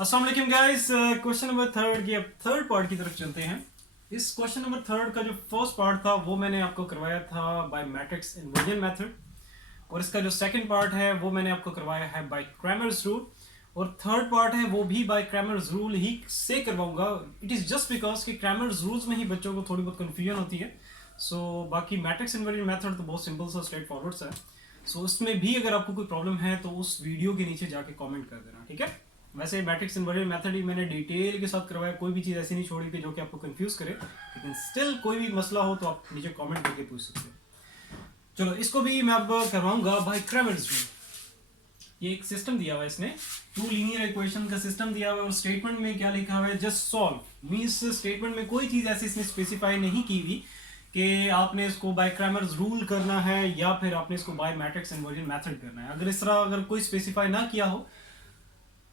अस्सलाम वालेकुम guys. Question number third की अब थर्ड पार्ट की तरफ चलते हैं। इस क्वेश्चन नंबर थर्ड का जो फर्स्ट पार्ट था वो मैंने आपको करवाया था बाय मैट्रिक्स इन्वर्जन मेथड, और इसका जो सेकंड पार्ट है वो मैंने आपको करवाया है बाय क्रैमर्स रूल, और थर्ड पार्ट है वो भी बाय क्रैमर्स रूल ही से करवाऊंगा। इट इज़ जस्ट बिकॉज कि क्रैमर्स रूल्स में ही बच्चों को थोड़ी बहुत कन्फ्यूजन होती है। बाकी मैट्रिक्स इन्वर्जन मेथड तो बहुत सिंपल सा स्ट्रेट फॉरवर्ड सा है। उसमें भी अगर आपको कोई प्रॉब्लम है तो उस वीडियो के नीचे जाके कमेंट कर देना, ठीक है। वैसे मैट्रिक्स इन्वर्जन मेथड ही मैंने डिटेल के साथ करवाया, कोई भी चीज़ ऐसी नहीं छोड़ी कि जो कि आपको कंफ्यूज करे, लेकिन स्टिल कोई भी मसला हो तो आप नीचे कमेंट करके पूछ सकते हैं। चलो इसको भी मैं अब करवाऊंगा भाई क्रैमर्स रूल। ये एक सिस्टम दिया हुआ है इसने, टू लीनियर इक्वेशन का सिस्टम दिया हुआ है, और स्टेटमेंट में क्या लिखा हुआ है, जस्ट सॉल्व। मींस स्टेटमेंट में कोई चीज़ ऐसी इसने स्पेसिफाई नहीं की हुई कि आपने इसको बाय क्रैमर्स रूल करना है या फिर आपने इसको बाय मैट्रिक्स इन्वर्जन मेथड करना है। अगर इस तरह अगर कोई स्पेसिफाई ना किया हो,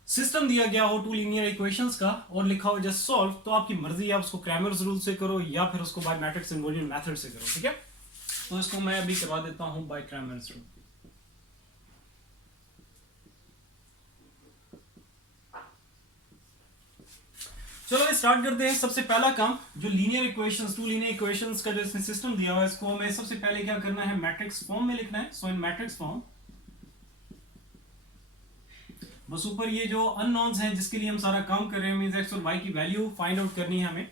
सिस्टम दिया गया हो टू लीनियर इक्वेशंस का और लिखा हो जस्ट सॉल्व, तो आपकी मर्जी है, आप उसको क्रैमर्स रूल से करो या फिर उसको बाय मैट्रिक्स इन्वर्जन मेथड से करो, ठीक है। तो इसको मैं अभी करवा देता हूं बाय क्रैमर्स रूल। चलो स्टार्ट करते हैं। सबसे पहला काम, जो linear equations, two linear equations का जो इसने सिस्टम दिया हुआ है, इसको हमें सबसे पहले क्या करना है, मैट्रिक्स फॉर्म में लिखना है। सो इन मैट्रिक्स फॉर्म, बस ऊपर ये जो अननोन्स हैं जिसके लिए हम सारा काम कर रहे हैं, मींस एक्स और वाई की वैल्यू फाइंड आउट करनी है हमें।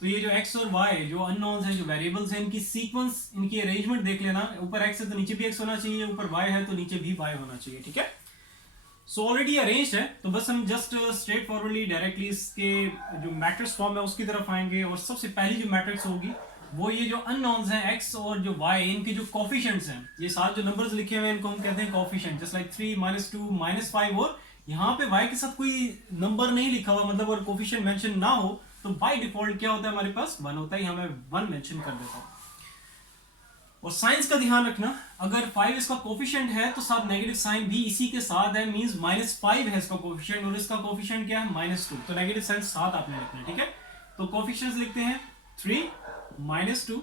तो ये जो एक्स और वाई जो अननोन्स हैं, जो वेरिएबल्स हैं, इनकी सीक्वेंस, इनकी अरेंजमेंट देख लेना। ऊपर एक्स है तो नीचे भी एक्स होना चाहिए, ऊपर वाई है तो नीचे भी वाई होना चाहिए, ठीक है। सो ऑलरेडी अरेंज्ड है, तो बस हम जस्ट स्ट्रेट फॉरवर्डली डायरेक्टली इसके जो मैट्रिक्स फॉर्म है उसकी तरफ आएंगे। और सबसे पहली जो मैट्रिक्स होगी वो ये जो अननोन्स हैं एक्स और जो वाई, इनके जो कोफिशिएंट्स हैं, ये सारे जो नंबर्स लिखे हुए हैं इनको हम कहते हैं कोफिशिएंट, जस्ट लाइक 3 -2 -5। और यहाँ पे y के साथ कोई नंबर नहीं लिखा हुआ, मतलब अगर कोफिशिएंट मेंशन ना हो तो बाय डिफॉल्ट क्या होता है, हमारे पास 1 होता है। यहाँ मैं 1 मेंशन कर देता हूँ। और साइंस का ध्यान रखना, अगर 5 इसका कोफिशिएंट है तो साथ नेगेटिव साइन भी इसी के साथ है, मींस -5 है इसका कोफिशिएंट और इसका कोफिशिएंट क्या है, -2, तो नेगेटिव साइन साथ आपने रखना है, ठीक है। तो कोफिशिएंट्स लिखते हैं 3 -2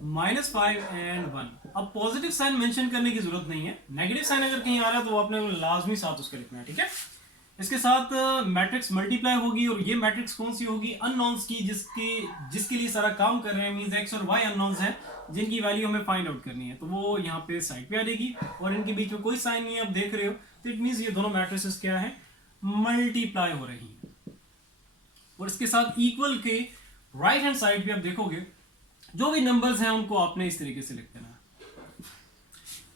-5 एंड 1। अब पॉजिटिव साइन मेंशन करने की जरूरत नहीं है, नेगेटिव साइन अगर कहीं आ रहा है तो आपने लाजमी साथ उसका लिखना है, ठीक है। इसके साथ मैट्रिक्स मल्टीप्लाई होगी, और ये मैट्रिक्स कौन सी होगी, अननोन्स की, जिसके लिए सारा काम कर रहे हैं, मींस एक्स और वाई अननोन्स हैं जिनकी वैल्यू हमें फाइंड आउट करनी है। तो वो यहाँ पे साइड पे आ जाएगी, और इनके बीच में कोई साइन नहीं है, आप देख रहे हो, तो इट मींस ये दोनों मैट्रिसेस क्या है, मल्टीप्लाई हो रही है। और इसके साथ इक्वल के राइट हैंड साइड पे आप देखोगे जो भी नंबर्स हैं उनको आपने इस तरीके से लिख देना है।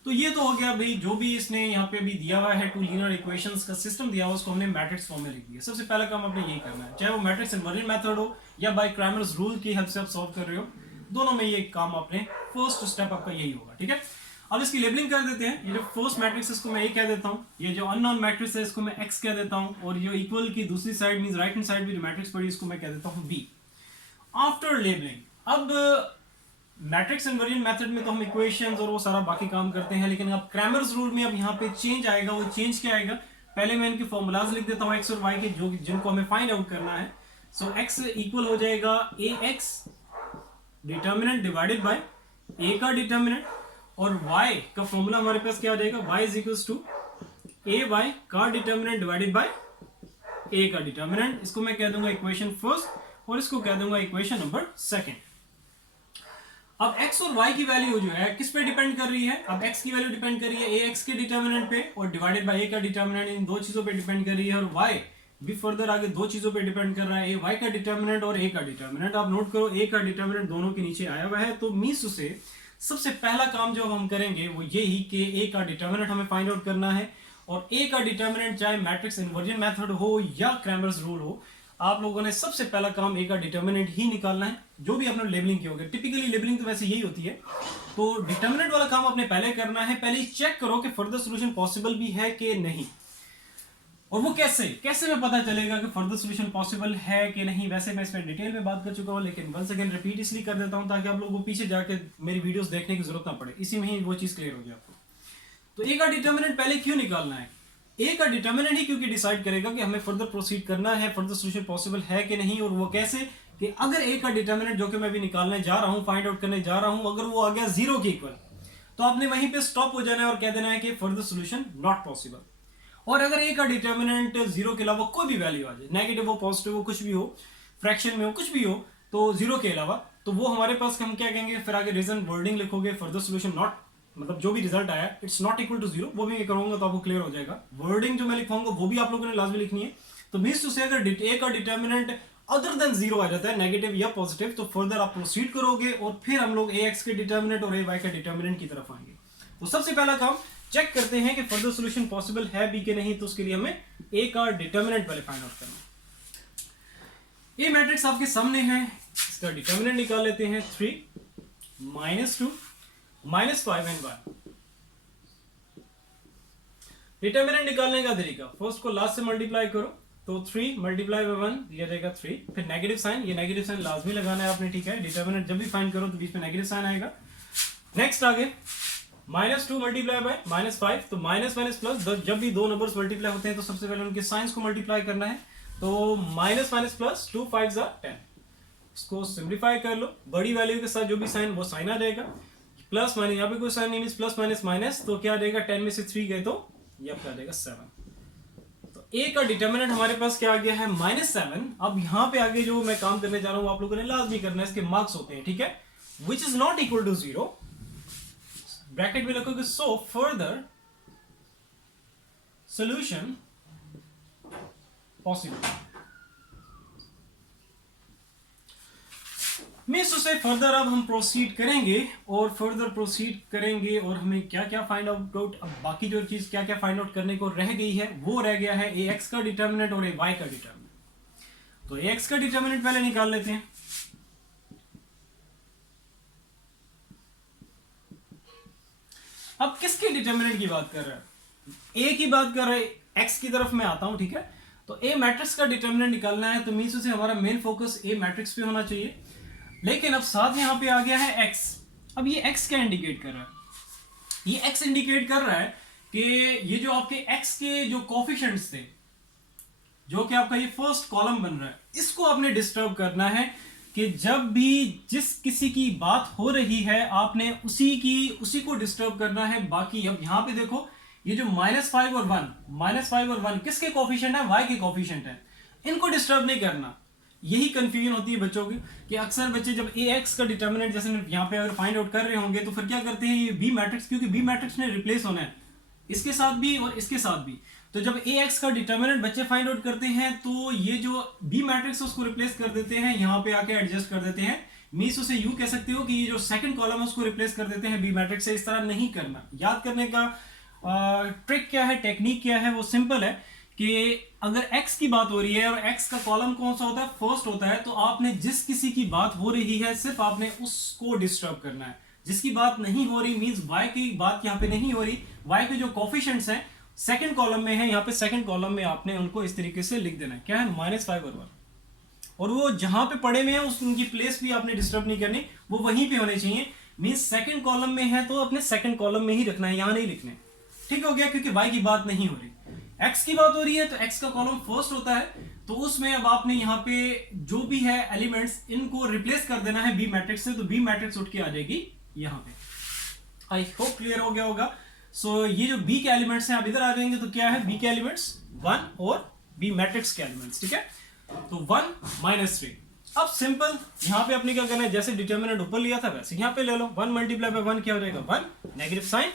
तो ये तो हो गया भाई, जो भी इसने यहाँ पे अभी दिया हुआ है टू लीनियर इक्वेशंस का सिस्टम दिया हुआ, उसको हमने मैट्रिक्स फॉर्म में लिख दिया। सबसे पहला काम आपने यही करना है, चाहे वो मैट्रिक्स इन्वर्जन मेथड हो या बाय क्रैमर्स रूल की हेल्प से आप सॉल्व कर रहे हो, दोनों में ये काम आपने फर्स्ट स्टेप आपका यही होगा, ठीक है। अब इसकी लेबलिंग कर देते हैं। ये जो फर्स्ट मैट्रिक्स है इसको मैं ए कह देता हूँ, ये जो अननोन मैट्रिक्स है इसको मैं एक्स कह देता हूँ, और जो इक्वल की दूसरी side means right hand side भी जो मैट्रिक्स पड़ी इसको मैं कह देता हूँ बी। आफ्टर लेबलिंग, अब मैट्रिक्स इन्वर्जन मेथड में तो हम इक्वेशंस और वो सारा बाकी काम करते हैं, लेकिन अब क्रैमर्स रूल में अब यहाँ पे चेंज आएगा। वो चेंज क्या आएगा, पहले मैं इनके फॉर्मूलाज लिख देता हूँ एक्स और वाई के, जो जिनको हमें फाइंड आउट करना है। सो एक्स इक्वल हो जाएगा ए x determinant divided by A का डिटर्मिनेंट, और वाई का फॉर्मूला हमारे पास क्या आ जाएगा, Y is equal to A Y का डिटर्मिनेंट डिवाइडेड बाय ए का डिटर्मिनेंट। इसको मैं कह दूंगा इक्वेशन फर्स्ट और इसको कह दूंगा इक्वेशन नंबर सेकेंड। अब x और y की वैल्यू जो है किस पे डिपेंड कर रही है, अब x की वैल्यू डिपेंड कर रही है ax के डिटर्मिनेंट पे, और डिवाइडेड बाय a का डिटर्मिनेंट, इन दो चीजों पे डिपेंड कर रही है। और y भी फर्दर आगे दो चीजों पे डिपेंड कर रहा है, y का डिटर्मिनेंट और a का डिटर्मिनेंट। आप नोट करो a का डिटर्मिनेंट दोनों के नीचे आया हुआ है। तो मींस से सबसे पहला काम जो हम करेंगे वो यही कि a का डिटर्मिनेंट हमें फाइंड आउट करना है, और a का डिटर्मिनेंट चाहे मैट्रिक्स इन्वर्जन मेथड हो या क्रैमर्स रूल हो, आप लोगों ने सबसे पहला काम ए का डिटर्मिनेंट ही निकालना है। जो भी आपने लेबलिंग की होगी, टिपिकली लेबलिंग तो वैसे यही होती है, तो डिटर्मिनेंट वाला काम आपने पहले करना है। पहले चेक करो कि फर्दर सॉल्यूशन पॉसिबल भी है कि नहीं, और वो कैसे में पता चलेगा कि फर्दर सॉल्यूशन पॉसिबल है कि नहीं। वैसे मैं इसमें डिटेल में बात कर चुका हूँ, लेकिन वंस अगेन रिपीट इसलिए कर देता हूँ ताकि आप लोगों को पीछे जाके मेरी वीडियोस देखने की जरूरत ना पड़े, इसी में ही वो चीज क्लियर हो गया आपको। तो ए का डिटर्मिनेंट पहले क्यों निकालना है, ए का डिटर्मिनेंट ही क्योंकि डिसाइड करेगा कि हमें फर्दर प्रोसीड करना है, फर्दर सॉल्यूशन पॉसिबल है कि नहीं। और वो कैसे, कि अगर ए का डिटर्मिनेंट जो कि मैं भी निकालने जा रहा हूं, फाइंड आउट करने जा रहा हूं, अगर वो आ गया 0 के इक्वल, तो आपने वहीं पे स्टॉप हो जाना है और कह देना है कि फर्दर सॉल्यूशन नॉट पॉसिबल। और अगर ए का डिटर्मिनेंट 0 के अलावा कोई भी वैल्यू आ जाए, नेगेटिव हो पॉजिटिव हो कुछ भी हो, फ्रैक्शन में हो कुछ भी हो, तो 0 के अलावा, तो वो हमारे पास हम क्या कहेंगे, फिर आगे रीजन वर्डिंग लिखोगे, फर्दर सोल्यूशन नॉट, मतलब जो भी रिजल्ट आया इट्स नॉट इक्वल टू 0, वो भी मैं करूंगा तो आपको क्लियर हो जाएगा। वर्डिंग जो मैं लिखवाऊंगा वो भी आप लोगों ने लाजमी लिखनी है। तो मींस टू से अगर ए का डिटर्मिनेंट अदर देन 0 आ जाता है, नेगेटिव या पॉजिटिव, तो फर्दर आप प्रोसीड करोगे और फिर हम लोग ए एक्स के डिटर्मिनेंट और ए वाई के डिटर्मिनेंट की तरफ आएंगे। तो सबसे पहला काम चेक करते हैं कि फर्दर सोल्यूशन पॉसिबल है भी कि नहीं, तो उसके लिए हमें ए का डिटर्मिनेंट पहले फाइंड आउट करना है। ए मैट्रिक्स आपके सामने है, इसका डिटर्मिनेंट निकाल लेते हैं, 3 -2 -5 एंड 1। डिटर्मिनेंट निकालने का तरीका, फर्स्ट को लास्ट से मल्टीप्लाई करो, तो 3 मल्टीप्लाई बाय 1 दिया जाएगा 3, फिर नेगेटिव साइन, ये नेगेटिव साइन लाजमी लगाना है आपने, ठीक है। डिटर्मिनेंट जब भी फाइंड करो तो बीच में नेगेटिव साइन आएगा। नेक्स्ट आगे -2 मल्टीप्लाई बाय -5, तो माइनस माइनस प्लस, जब भी दो नंबर्स मल्टीप्लाई होते हैं तो सबसे पहले उनके साइंस को मल्टीप्लाई करना है, तो माइनस माइनस प्लस, 2 5 10। इसको सिंप्लीफाई कर लो, बड़ी वैल्यू के साथ जो भी साइन वो साइन आ जाएगा, प्लस माइनस, यहाँ पे कोई साइन नहीं, प्लस माइनस माइनस, तो क्या आ जाएगा, 10 में से 3 गए तो ये आपका आ जाएगा 7। तो ए का डिटर्मिनेंट हमारे पास क्या आ गया है, -7। अब यहाँ पे आगे जो मैं काम करने जा रहा हूँ आप लोगों ने लाजमी करना है, इसके मार्क्स होते हैं, ठीक है, which is not equal to 0, bracket में लिखोगे, so further solution possible. Means उससे फर्दर अब हम प्रोसीड करेंगे और फर्दर प्रोसीड करेंगे और हमें क्या क्या फाइंड आउट, अब बाकी जो चीज क्या क्या फाइंड आउट करने को रह गई है वो रह गया है ए एक्स का डिटर्मिनेंट और ए वाई का डिटर्मिनेंट। तो ए एक्स का डिटर्मिनेंट पहले निकाल लेते हैं। अब किसके डिटर्मिनेंट की बात कर रहे हैं, ए की बात कर रहे हैं, एक्स की तरफ मैं आता हूं, ठीक है। तो ए मैट्रिक्स का डिटर्मिनेंट निकालना है, तो मींस उसे हमारा मेन फोकस ए मैट्रिक्स पे होना चाहिए, लेकिन अब साथ यहां पे आ गया है एक्स। अब ये एक्स क्या इंडिकेट कर रहा है, ये एक्स इंडिकेट कर रहा है कि ये जो आपके एक्स के जो कोफिशिएंट्स थे, जो कि आपका ये फर्स्ट कॉलम बन रहा है, इसको आपने डिस्टर्ब करना है कि जब भी जिस किसी की बात हो रही है आपने उसी को डिस्टर्ब करना है। बाकी अब यहां पे देखो, ये जो -5 और 1 किसके कोफिशिएंट है, y के कोफिशिएंट है, इनको डिस्टर्ब नहीं करना। यही कंफ्यूजन होती है बच्चों की कि अक्सर बच्चे जब ए एक्स का डिटर्मिनेंट जैसे यहाँ पे अगर फाइंड आउट कर रहे होंगे तो फिर क्या करते हैं, ये बी मैट्रिक्स, क्योंकि बी मैट्रिक्स ने रिप्लेस होना है इसके साथ भी और इसके साथ भी, तो जब ए एक्स का डिटर्मिनेंट बच्चे फाइंड आउट करते हैं तो ये जो बी मैट्रिक्स उसको रिप्लेस कर देते हैं, यहाँ पे आके एडजस्ट कर देते हैं। मींस उसे यूं कह सकते हो कि ये जो सेकंड कॉलम है उसको रिप्लेस कर देते हैं बी मैट्रिक्स से। इस तरह नहीं करना। याद करने का ट्रिक क्या है, टेक्निक क्या है, वो सिंपल है कि अगर x की बात हो रही है और x का कॉलम कौन सा होता है, फर्स्ट होता है, तो आपने जिस किसी की बात हो रही है सिर्फ आपने उसको डिस्टर्ब करना है। जिसकी बात नहीं हो रही मींस y की बात यहाँ पे नहीं हो रही, y के जो कोफिशिएंट्स हैं सेकंड कॉलम में है, यहाँ पे सेकंड कॉलम में आपने उनको इस तरीके से लिख देना है, क्या है, -5 और 1, और वो जहां पे पड़े में है उनकी प्लेस भी आपने डिस्टर्ब नहीं करनी, वो वहीं पे होने चाहिए। मींस सेकंड कॉलम में है तो अपने सेकंड कॉलम में ही रखना है, यहां नहीं लिखने। ठीक हो गया, क्योंकि y की बात नहीं हो रही, x की बात हो रही है, तो x का कॉलम फर्स्ट होता है, तो उसमें अब आपने यहाँ पे जो भी है एलिमेंट्स इनको रिप्लेस कर देना है बी मैट्रिक्स से, तो बी मैट्रिक्स उठ के आ जाएगी यहाँ पे। आई होप क्लियर हो गया होगा। सो ये जो बी के एलिमेंट्स हैं आप इधर आ जाएंगे, तो क्या है बी के एलिमेंट्स 1 और बी मैट्रिक्स के एलिमेंट्स, ठीक है। तो 1 - 3। अब सिंपल यहाँ पे अपने क्या करना है, जैसे डिटर्मिनेंट ऊपर लिया था वैसे यहाँ पे ले लो। 1 मल्टीप्लाई बाय 1 क्या हो जाएगा, 1, नेगेटिव साइन,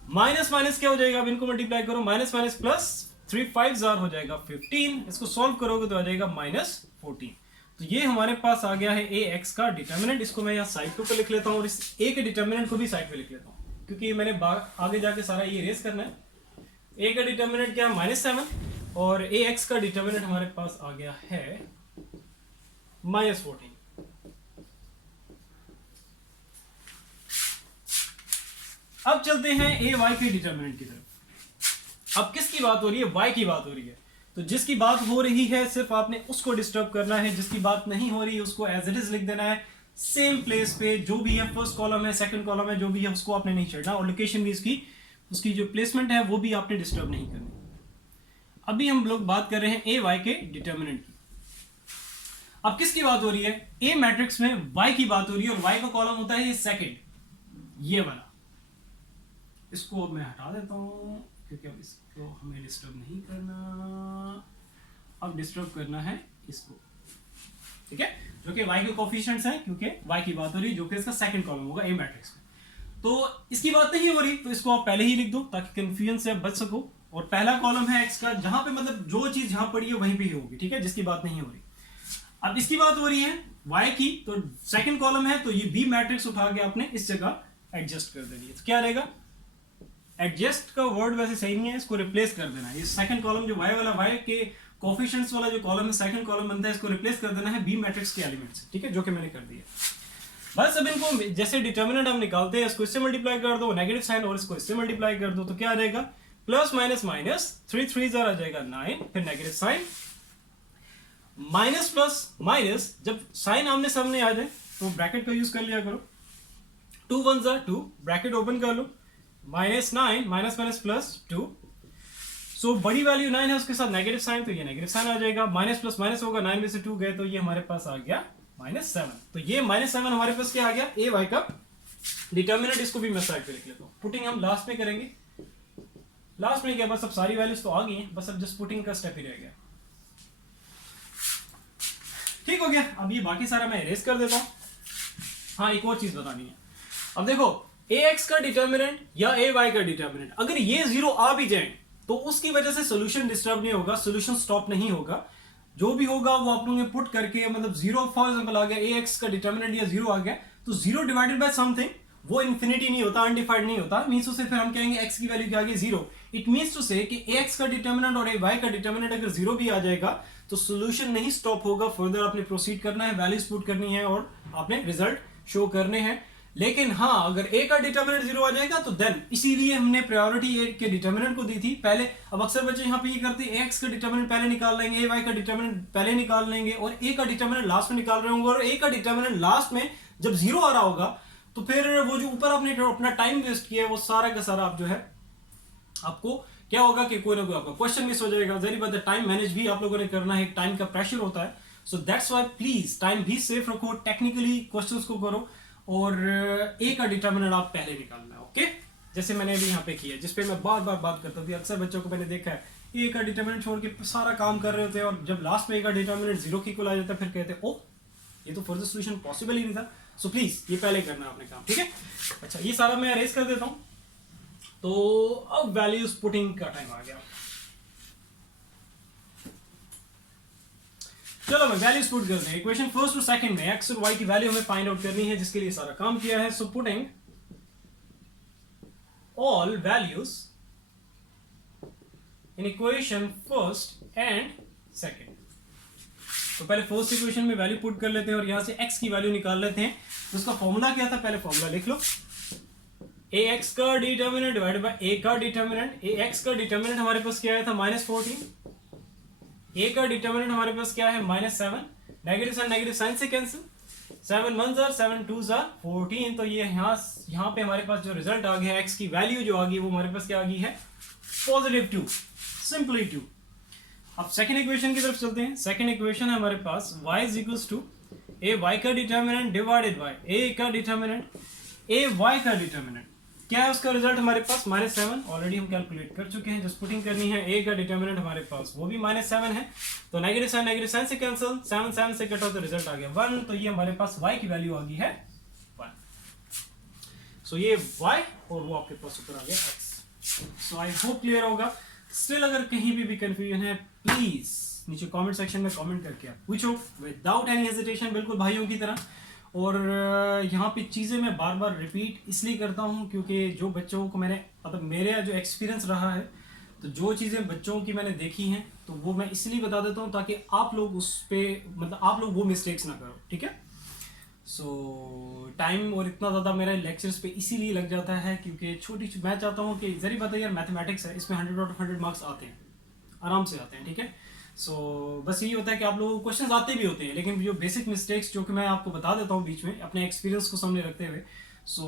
माइनस माइनस क्या हो जाएगा, अब इनको मल्टीप्लाई करो, माइनस माइनस प्लस, 3 5 हो जाएगा 15, इसको सॉल्व करोगे तो आ जाएगा -14। तो ये हमारे पास आ गया है ए एक्स का डिटर्मिनेंट। इसको मैं यहाँ साइड 2 पे लिख लेता हूँ और इस ए के डिटर्मिनेंट को भी साइड पे लिख लेता हूँ, क्योंकि मैंने आगे जाके सारा ये रेस करना है। ए का डिटर्मिनेंट क्या है, -7, और ए एक्स का डिटर्मिनेंट हमारे पास आ गया है -14। अब चलते हैं ए वाई के डिटर्मिनेंट की तरफ। अब किसकी बात हो रही है, वाई की बात हो रही है, तो जिसकी बात हो रही है सिर्फ आपने उसको डिस्टर्ब करना है, जिसकी बात नहीं हो रही है उसको एज इट इज लिख देना है सेम प्लेस पे। जो भी है फर्स्ट कॉलम है, सेकंड कॉलम है, जो भी है उसको आपने नहीं छेड़ना, और लोकेशन भी उसकी जो प्लेसमेंट है वो भी आपने डिस्टर्ब नहीं करनी। अभी हम लोग बात कर रहे हैं ए वाई के डिटर्मिनेंट की। अब किसकी बात हो रही है, ए मैट्रिक्स में वाई की बात हो रही है, और वाई का कॉलम होता है ये सेकंड, ये वाला। इसको मैं हटा देता हूं क्योंकि अब इसको हमें डिस्टर्ब नहीं करना, अब डिस्टर्ब करना है इसको, ठीक है, जो कि y के कोफिशिएंट्स हैं, क्योंकि y की बात हो रही है जो कि इसका सेकंड कॉलम होगा ए मैट्रिक्स में। तो इसकी बात नहीं हो रही तो इसको आप पहले ही लिख दो ताकि कंफ्यूजन से आप बच सको। और पहला कॉलम है x का, जहां पे मतलब जो चीज जहां पड़ी है वहीं पे ही होगी, ठीक है, जिसकी बात नहीं हो रही। अब इसकी बात हो रही है y की, तो सेकंड कॉलम है तो ये b मैट्रिक्स उठा के आपने इस जगह एडजस्ट कर देनी है। तो क्या रहेगा, एडजस्ट का वर्ड वैसे सही नहीं है, इसको रिप्लेस कर देना है। ये सेकंड कॉलम जो y वाला, y के कोफिशिएंट्स वाला जो कॉलम है, सेकंड कॉलम बनता है, इसको रिप्लेस कर देना है b मैट्रिक्स के एलिमेंट से, ठीक है, जो कि मैंने कर दिया। बस अब इनको जैसे डिटर्मिनेंट हम निकालते हैं, इसको इससे मल्टीप्लाई कर दो नेगेटिव साइन, और इसको इससे मल्टीप्लाई कर दो, तो क्या आ जाएगा, प्लस माइनस माइनस 3 3 आ जाएगा 9, फिर negative sign, minus plus minus, जब साइन आमने सामने आ जाए तो ब्रैकेट का यूज कर लिया करो, 2 1 2, ब्रैकेट ओपन कर लो, -9 माइनस माइनस प्लस 2, सो बड़ी वैल्यू 9 है, उसके साथ नेगेटिव साइन, तो ये नेगेटिव साइन आ जाएगा, माइनस प्लस माइनस होगा, 9 में से 2 गए तो ये हमारे पास आ गया -7। तो ये -7 हमारे पास क्या आ गया, ए वाई का डिटर्मिनेंट। इसको भी मैं साइड पे लिख लेता हूँ, पुटिंग हम लास्ट में करेंगे, लास्ट में क्या, बस अब सारी वैल्यूज तो आ गई हैं, बस अब जस्ट पुटिंग का स्टेप ही रह गया। ठीक हो गया, अब ये बाकी सारा मैं इरेज कर देता हूँ। हाँ, एक और चीज बतानी है, अब देखो ax का डिटर्मिनेंट या ay का डिटर्मिनेंट अगर ये 0 आ भी जाए तो उसकी वजह से सोल्यूशन डिस्टर्ब नहीं होगा, सोल्यूशन स्टॉप नहीं होगा, जो भी होगा वो आप लोगों ने पुट करके, मतलब 0 फॉर एग्जांपल आ गया, ax का डिटर्मिनेंट या 0 आ गया, तो 0 डिवाइडेड बाय समथिंग वो इन्फिनिटी नहीं होता, अनडिफाइंड नहीं होता, मींस उसे फिर हम कहेंगे x की वैल्यू क्या आ गई 0। इट मींस टू से कि ax का डिटर्मिनेंट और ay का डिटर्मिनेंट अगर 0 भी आ जाएगा तो सोल्यूशन नहीं स्टॉप होगा, फर्दर आपने प्रोसीड करना है, वैल्यूज पुट करनी है और आपने रिजल्ट शो करने हैं। लेकिन हाँ, अगर a का डिटर्मिनेंट 0 आ जाएगा तो देन, इसीलिए हमने प्रायोरिटी a के डिटर्मिनेंट को दी थी पहले। अब अक्सर बच्चे यहाँ पे ये करते हैं, ax का डिटर्मिनेंट पहले निकाल लेंगे, ay का डिटर्मिनेंट पहले निकाल लेंगे और a का डिटर्मिनेंट लास्ट में निकाल रहे होंगे, और a का डिटर्मिनेंट लास्ट में जब 0 आ रहा होगा तो फिर वो जो ऊपर आपने अपना टाइम वेस्ट किया है वो सारा का सारा आप जो है, आपको क्या होगा कि कोई ना कोई आपका क्वेश्चन मिस हो जाएगा। जरी बात है, टाइम मैनेज भी आप लोगों ने करना है, टाइम का प्रेशर होता है, so that's why please time भी सेफ रखो, टेक्निकली क्वेश्चंस को करो और ए का डिटर्मिनेंट आप पहले निकालना है, ओके। जैसे मैंने अभी यहाँ पे किया, जिसपे मैं बार बार बात करता हूँ, अक्सर बच्चों को मैंने देखा है ए का डिटर्मिनेंट छोड़ के सारा काम कर रहे होते हैं, और जब लास्ट में ए का डिटर्मिनेंट 0 की इक्वल आ जाता है फिर कहते हैं ओ ये तो फर्दर सोल्यूशन पॉसिबल ही नहीं था। सो प्लीज ये पहले करना है आपने काम, ठीक है। अच्छा, ये सारा मैं अरेज कर देता हूँ, तो अब वैल्यूज पुटिंग का टाइम आ गया। चलो मैं वैल्यूज पुट करते हैं, इक्वेशन फर्स्ट और सेकंड में एक्स और वाई की वैल्यू हमें फाइंड आउट करनी है, जिसके लिए सारा काम किया है। So putting all values in equation first and second. तो पहले फर्स्ट इक्वेशन में वैल्यू पुट कर लेते हैं और यहां से x की वैल्यू निकाल लेते हैं। तो उसका फॉर्मूला क्या था, पहले फॉर्मूला लिख लो, ax का डिटर्मिनेंट डिवाइडेड बाय a का डिटर्मिनेंट। ax का डिटर्मिनेंट हमारे पास क्या आया था -14, a का डिटर्मिनेंट हमारे पास क्या है -7, नेगेटिव साइन से कैंसिल, 7 1 7 2 14, तो ये यहाँ पे हमारे पास जो रिजल्ट आ गया, x की वैल्यू जो आ गई वो हमारे पास क्या आ गई है, +2, सिंपली 2। अब सेकंड इक्वेशन की तरफ चलते हैं। सेकंड इक्वेशन है हमारे पास y is equals to A Y का डिटर्मिनेंट डिवाइडेड बाय ए का डिटर्मिनेंट, ए वाई का डिटर्मिनेंट क्या है, उसका रिजल्ट हमारे पास -7 ऑलरेडी हम कैलकुलेट कर चुके हैं, जस्ट पुटिंग करनी है। ए का डिटर्मिनेंट हमारे पास वो भी -7 है, तो नेगेटिव साइन से कैंसिल, 7 7 से कटो तो रिजल्ट आ गया 1, तो ये हमारे पास y की वैल्यू आ गई है 1। सो ये y और वो आपके पास ऊपर आ गया x। So I hope clear होगा। स्टिल अगर कहीं भी कंफ्यूजन है प्लीज नीचे कमेंट सेक्शन में कमेंट करके आप पूछो विदाउट एनी हेजिटेशन, बिल्कुल भाइयों की तरह। और यहाँ पे चीज़ें मैं बार बार रिपीट इसलिए करता हूँ क्योंकि जो बच्चों को मैंने, मतलब मेरे जो एक्सपीरियंस रहा है, तो जो चीज़ें बच्चों की मैंने देखी हैं तो वो मैं इसलिए बता देता हूँ ताकि आप लोग उस पर, मतलब आप लोग वो मिस्टेक्स ना करो, ठीक है। सो टाइम और इतना ज़्यादा मेरे लेक्चर्स पे इसीलिए लग जाता है क्योंकि मैं चाहता हूँ कि जरी बात है यार, मैथमेटिक्स है, इसमें 100 आउट ऑफ 100 मार्क्स आते हैं, आराम से आते हैं, ठीक है। सो बस यही होता है कि आप लोगों को क्वेश्चन आते भी होते हैं, लेकिन जो बेसिक मिस्टेक्स जो कि मैं आपको बता देता हूँ बीच में अपने एक्सपीरियंस को सामने रखते हुए, सो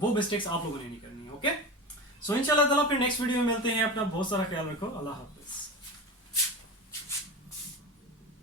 वो मिस्टेक्स आप लोगों ने नहीं करनी है, ओके। सो इंशाल्लाह ताला फिर नेक्स्ट वीडियो में मिलते हैं। अपना बहुत सारा ख्याल रखो, अल्लाह हाफिज़।